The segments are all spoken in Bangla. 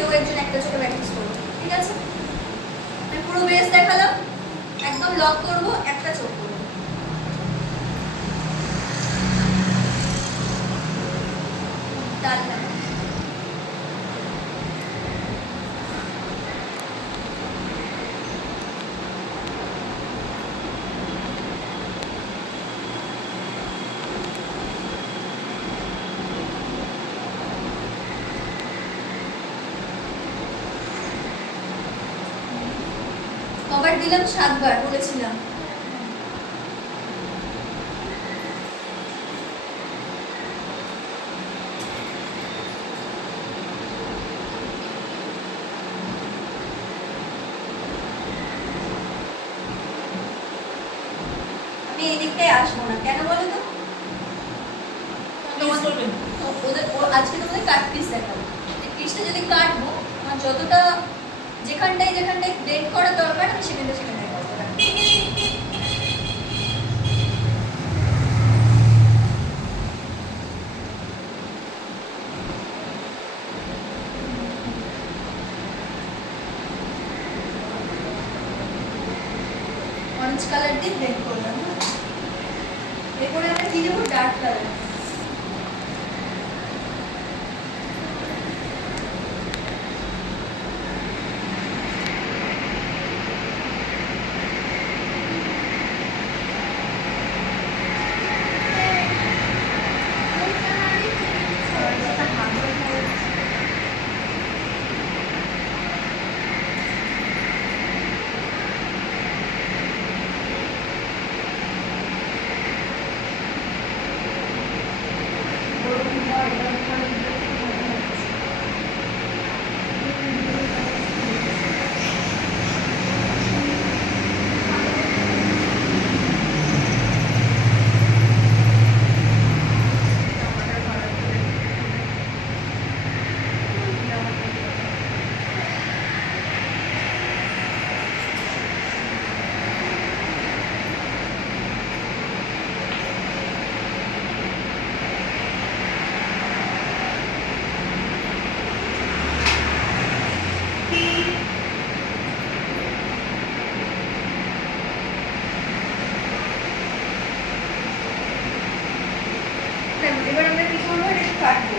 কেউ একজন একটা চোখে প্র্যাকটিস করবো, ঠিক আছে? আমি পুরো বেস দেখালাম, একদম লক করব, একটা চোখ করবো। ডান ডান কভার দিলাম 7 বার বলেছিলাম। আমি এই দিকটায় আসবো না, কেন বলো তো? আজকে তোমাদের কাট পিস দেখাবো। পিসটা যদি কাটবো, আমার যতটা যেখানটায় ব্লেন্ড করা দরকার আমি সেখানটায় করবো। অরেঞ্জ কালার দিয়ে ব্লেন্ড করলাম। এরপরে আমরা কি দেবো? Dark colour. এবার আমরা কি করবো? এটা কাটবো।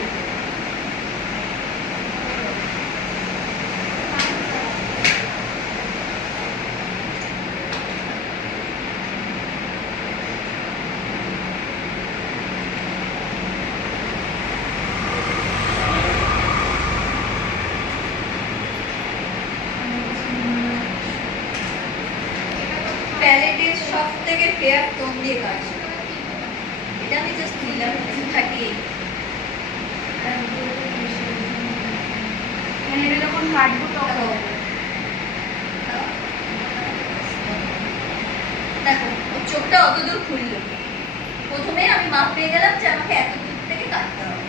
প্যালেটের সব থেকে ফেয়ার টোন দিয়ে কাজ। এটা আমি জাস্ট দিলাম 238। মানে এটা যখন কাটবো তখন দেখো ওর চোখটা অতদূর খুললো। প্রথমে আমি মাপ পেয়ে গেলাম যে আমাকে এত দূর থেকে কাটতে হবে।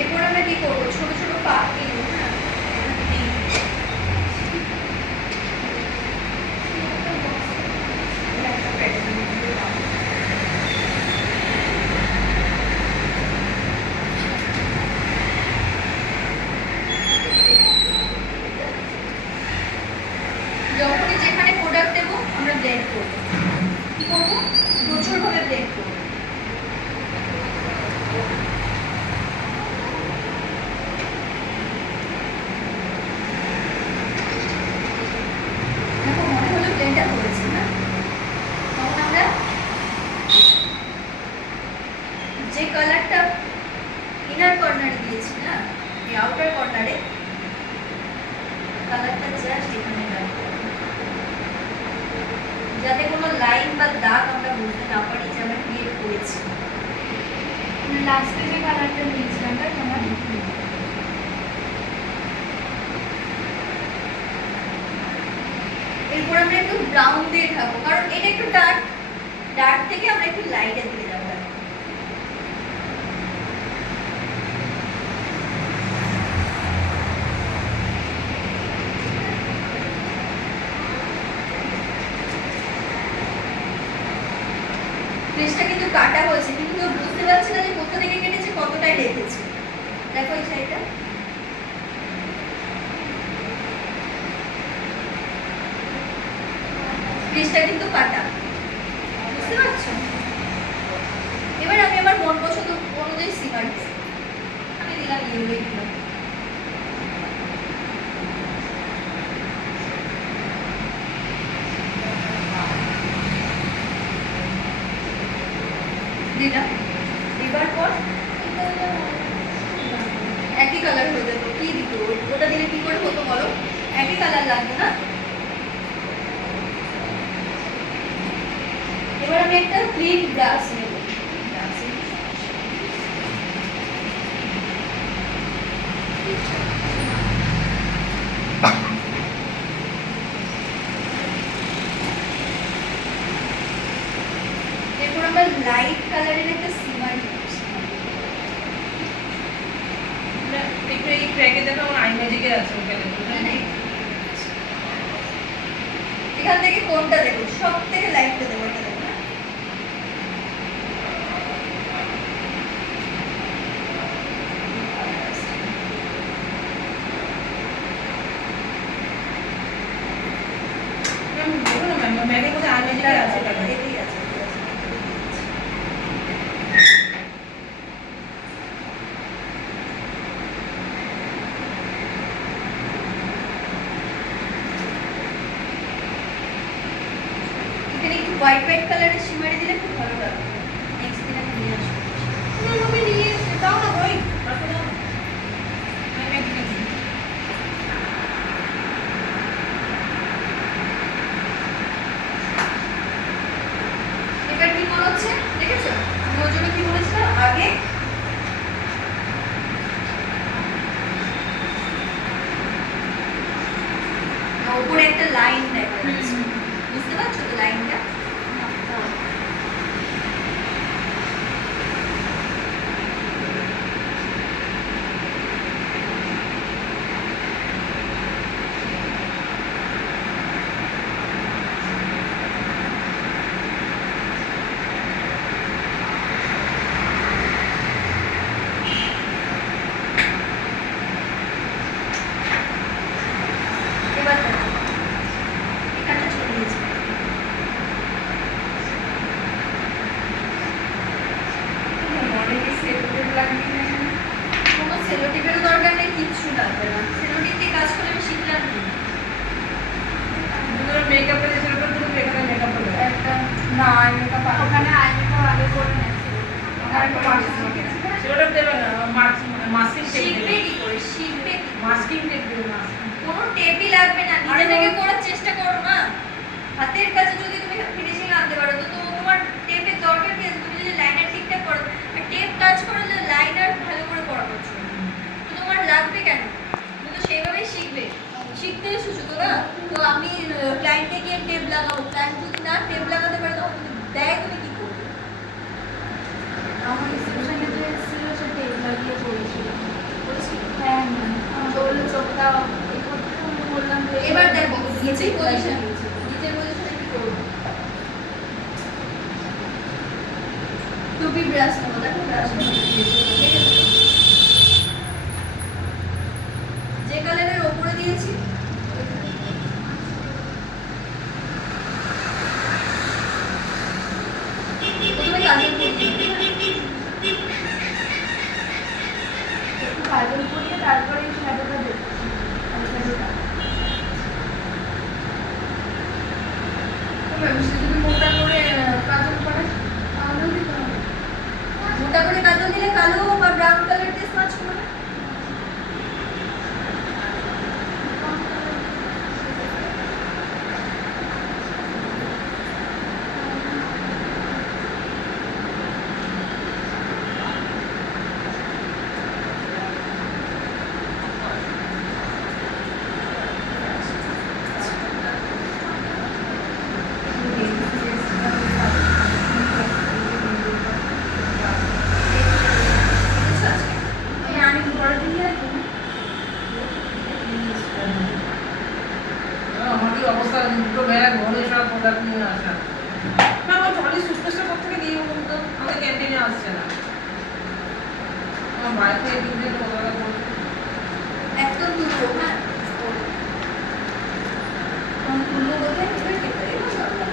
এরপর আমরা কি করবো? ছোট ছোট পা কিনবো। হ্যাঁ, যখনই যেখানে প্রোডাক্ট দেবো আমরা ব্লেন্ড করবো। কি করবো? প্রচুর ভাবে ব্লেন্ড করবো। দেখো মনে হলো ব্লেন্ডটা করেছি না? তখন আমরা যে কালারটা ইনার কর্নারে দিয়েছি না, এই আউটার কর্নারে কালারটা জাস্ট এখানে রাখবো, যাতে কোনো লাইন বা দাগ আমরা বুঝতে না পারি যে আমরা ক্রিয়েট করেছি। লাস্টে যে কালারটা দিয়েছি এটা একটু ডার্ক, ডার্ক থেকে আমরা একটু লাইটের দিকে যাবো। ক্রিসটা কিন্তু কাটা হয়েছে, কিন্তু কেউ বুঝতে পারছে না যে কোথা থেকে কেটেছে, কতটাই রেখেছে। দেখো এই সাইডটা, ক্রিসটা কিন্তু কাটা, বুঝতে পারছো? এবার আমি আমার মন পছন্দ অনুযায়ী সিমার দেব। আমি দিলাম ইয়েলোই দিলাম। দিলাম, এবার পর একই কালার হয়ে যাবে। কি দিত ওটা দিলে কি করে হতো বলো? একই কালার লাগবে না? এবার আমি একটা ক্রিম ব্রাশ নেব। এরপর আমরা লাইট কালারের একটা সিমার নিচ্ছি। একটু এই ক্র্যাকে দেখো আমার আই ম্যাজিকের আছে ওখানে। এখান থেকে কোনটা দেবো? সব থেকে লাইটটা দেবো, এটা দেবো না? ব্যাগের মধ্যে আই ম্যাজিকের আছে এটাই আছে, এটাই আছে। এখানে একটু হোয়াইট হোয়াইট কালারের শিমারি দিলে খুব ভালো লাগবে। নেক্সট দিন আমি নিয়ে আসবো। আমি নিয়ে এসে দাও না ভাই তারপরে দাও। আই ম্যাজিকের এবার কি মনে হচ্ছে দেখেছো? আমি ওর জন্য কি বলেছিলাম আগে, উপরে একটা লাইন দেখা যাচ্ছে, বুঝতে পারছো তো লাইনটা? এবার দেখো, এখানটা চলে গেছে। অনেকে সেলোটেপ লাগিয়ে নেয়। কোনো সেলোটেপেরও দরকার নেই, কিচ্ছু লাগবে না। সেলোটেপ দিয়ে কাজ করে আমি শিখলাম কি? মেকআপের সেরকম কোনো মেকআপ করে একটা না মেকআপ ওখানে আই মেকআপ আগে করে নেছে। আর একটা সেটা দেবে না মাস্কিং টেপ শিখবে দেবে। কি করে? শিখবে কি? মাস্কিং টেপ দেবে না। কোনো টেপই লাগবে না, নিজে থেকে করার চেষ্টা করো না। হাতের কাছে যদি তুমি ফিনিশিং আনতে পারো তো তোমার টেপের দরকার কি আছে? তুমি যদি লাইনার ঠিকঠাক করো আর টেপ টাচ করলে লাইনার ভালো করে পড়াবো, তো তোমার লাগবে কেন? তুমি তো সেইভাবেই শিখবে, শিখতে এসেছো তো না? তো আমি ক্লায়েন্টে গিয়ে টেপ লাগাবো, ক্লায়েন্ট যদি না টেপ লাগাতে পারে তখন তুমি দেয় তুমি কি করবে? আমার স্পেশালি যে ছিল সে তেল লাগিয়ে করেছিল। বলেছি হ্যাঁ আমার বললো চোখটা এই করতে আমি বললাম যে এবার দেখো নিচের পজিশন, নিচের পজিশনে কি করবো? টুপি ব্রাশ নেবো, দেখো ব্রাশ যে কালারের ওপরে দিয়েছি প্রথমে কাজল পরিয়ে একটু কাজল করিয়ে তারপরে এই শ্যাডোটা দেখছি। যদি মোটা করে কাজল করে তাহলেও দিতে হবে। মোটা করে কাজল দিলে কালো বা ব্রাউন কালার দিয়ে স্মাচ করবে। আমার বাইরে থেকে দিলে তো ওরা বলবে একদম দুটো হ্যাঁ কোন তুললো বলতে এবার কেটে এবার সরকার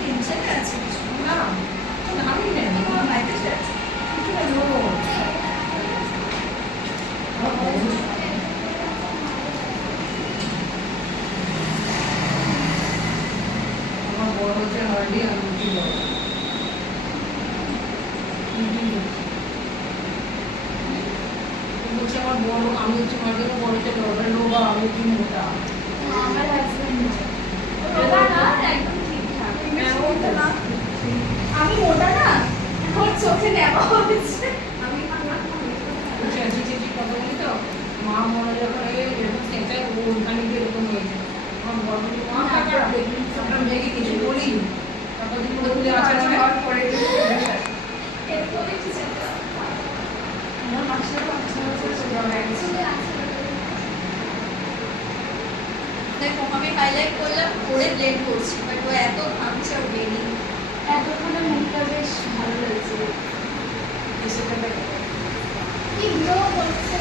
টেনশনে আছে কিছু না আমি নেই তোমার বাড়িতে যাচ্ছে আমার বড় হচ্ছে হয়নি আমি কি বলবো বলছে আমার বড় আমি হচ্ছে মাঝে বড়তে ডরবে লোবা আমি কি মোটা আমার হাজবেন্ড মোটা না একদম ঠিকঠাক আমি মোটা না আমার চোখে নেওয়া হচ্ছে আমি চেঁচি চেঁচি কথা বলি তো মা মনে যখন এরকম চেঁচায় ও ওখানে গিয়ে এরকম হয়েছে আমার বড় বলি মা কাকা আমরা মেয়েকে কিছু বলি তারপর দিন বলে আছে মানে এরপরে কি চেষ্টা আমার মাসের 5 বছর চলে গেছে দেখো আমি হাইলাইট করলাম করে ব্লেন্ড করছি বাট ও এত ঘামছে ওর বেরি এতক্ষণে মুখটা বেশ ভালো হয়েছে সেটা কি গ্লো করছে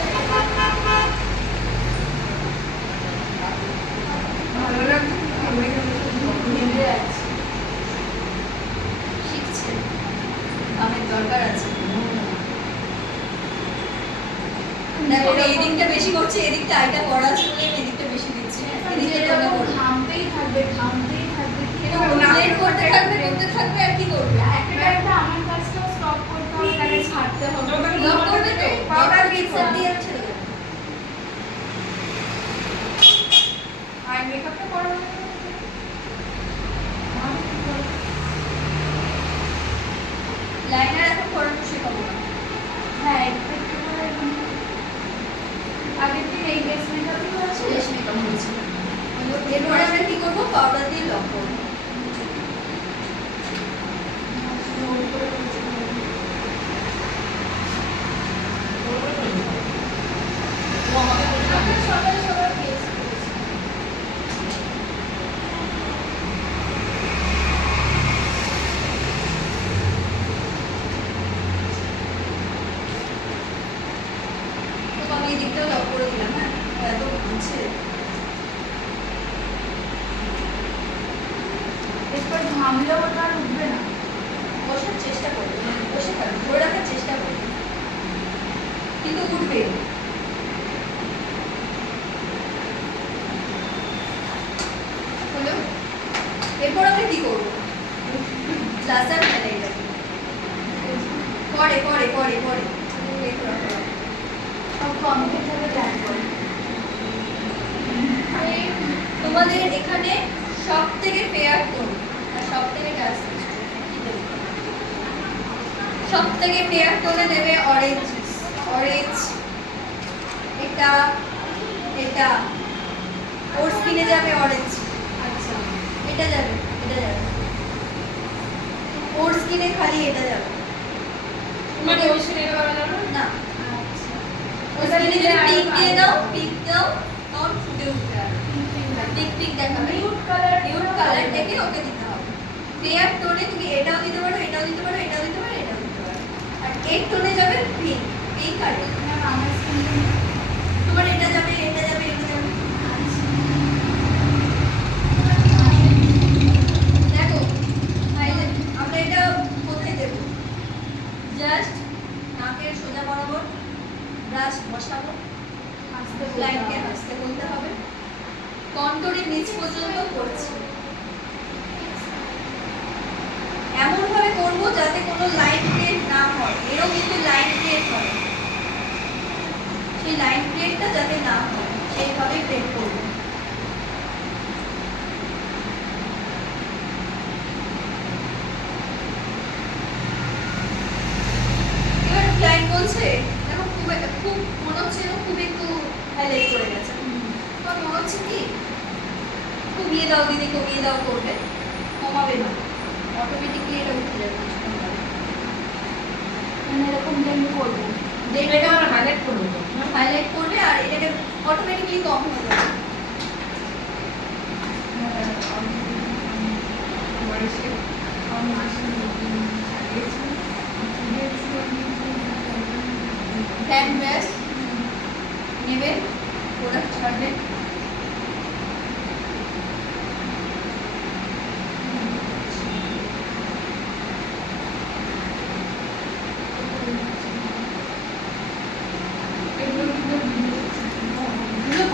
ভালো লাগছে ভেবে যাচ্ছে শিখছে আমার দরকার আছে দেখো আমি এই দিকটা বেশি করছি এদিকটা আইটা করা আছে বলে আমি এদিকটা বেশি দিচ্ছি এদিকটা তোমরা এরকম করবে ঘামতেই থাকবে ব্লেন্ড করতে থাকবে আর কি করবে একটা আমার কাজটাও স্টপ করতে হবে তাকে ছাড়তে হবে লক করবে তো পাউডার মিক্সার দিয়ে আমি ছেড়ে দেবো আর মেকআপটা করানো লাইনার এখন করানো শেখাবো না হ্যাঁ একটু একটু করে আগের দিন এই ড্রেস মেকআপই হয়েছে শেষ মেকআপ হয়েছে এরপরে আমরা কি করবো পাউডার দিয়ে লক করবো ও আমাকে বলছে সবাই সবার ফেস করেছে তো আমি এই দিকটাও লক করে দিলাম হ্যাঁ এত ঘুরছে এরপর ঘামলেও ওটা আর উঠবে না বসার চেষ্টা করবে বসে থাকবে ধরে রাখার চেষ্টা করবে কিন্তু উঠবে হলো এরপর আমরা কি করবো লাসার হাইলাইটার পরে পরে পরে পরে সব কমপ্লিট হবে প্ল্যান করে তোমাদের এখানে সব থেকে ফেয়ার টোন আর সব থেকে ডার্ক সব থেকে ফেয়ার টোনে দেবে অরেঞ্জ অরেঞ্জ এটা এটা ওর স্কিনে যাবে অরেঞ্জ আচ্ছা এটা যাবে ওর স্কিনে খালি এটা যাবে মানে ওই সিনেমা বানানো না আচ্ছা ওর স্কিনে যদি পিঙ্ক দিয়ে দাও পিঙ্ক দাও তখন ফুটে উঠবে আর পিঙ্ক পিঙ্ক দেখাবে নিউড কালার নিউড কালার দেখে ওকে দিতে হবে ফেয়ার টোনে তুমি এটাও দিতে পারো এটাও দিতে পারো এটাও দিতে পারো এটাও দিতে পারো আর এর টোনে যাবে পিঙ্ক পিঙ্ক আর red। আমার স্কিন তোমার এটা যাবে এটা যাবে এটা যাবে দেখো আমরা এটা কোথায় দেবো জাস্ট নাকের সোজা বরাবর ব্রাশ বসাবো আস্তে লাইনকে আস্তে বলতে হবে কন্টুরের নিচ পর্যন্ত করছি এমন ভাবে করবো যাতে কোনো লাইন ক্রিয়েট না হয় এরও কিন্তু লাইন ক্রিয়েট হয় সেই লাইন ক্রিয়েটটা যাতে না হয় সেইভাবে ক্রিয়েট করবো এবার ক্লায়েন্ট বলছে দেখো খুব মনে হচ্ছে খুব একটু হাইলাইট করে গেছে তোমার মনে হচ্ছে কি কমিয়ে দাও দিদি কমিয়ে দাও করবে কমাবে না অটোমেটিকলি এটা উঠে যাবে কিছুক্ষণ পরে। মানে এরকম ব্লেন্ড করবো এটা আমরা হাইলাইট করবো তো না? হাইলাইট করবে আর এটাকে অটোমেটিক্যালি কম হয়ে যাবে। ব্র্যান্ড ব্যাস নেবেন, প্রোডাক্ট ছাড়বেন, এগুলো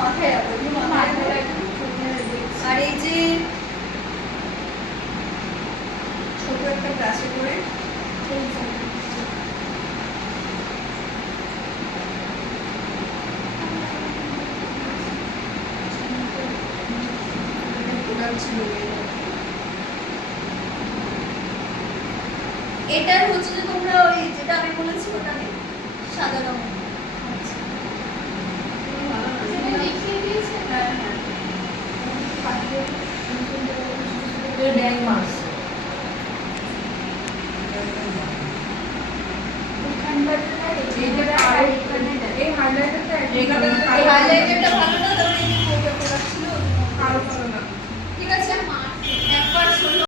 মাথায় রাখো, এগুলো মাথায় রাখো। আর এই যে ছোট একটা ব্রাশে করে এটার হচ্ছে যে তোমরা ওই যেটা আমি বলেছি ওটা নেবে সাদা রঙ। হ্যাঁ হ্যাঁ এটা ড্যাং মার্কস। এই হাইলাইটারটা এই হাইলাইটারটা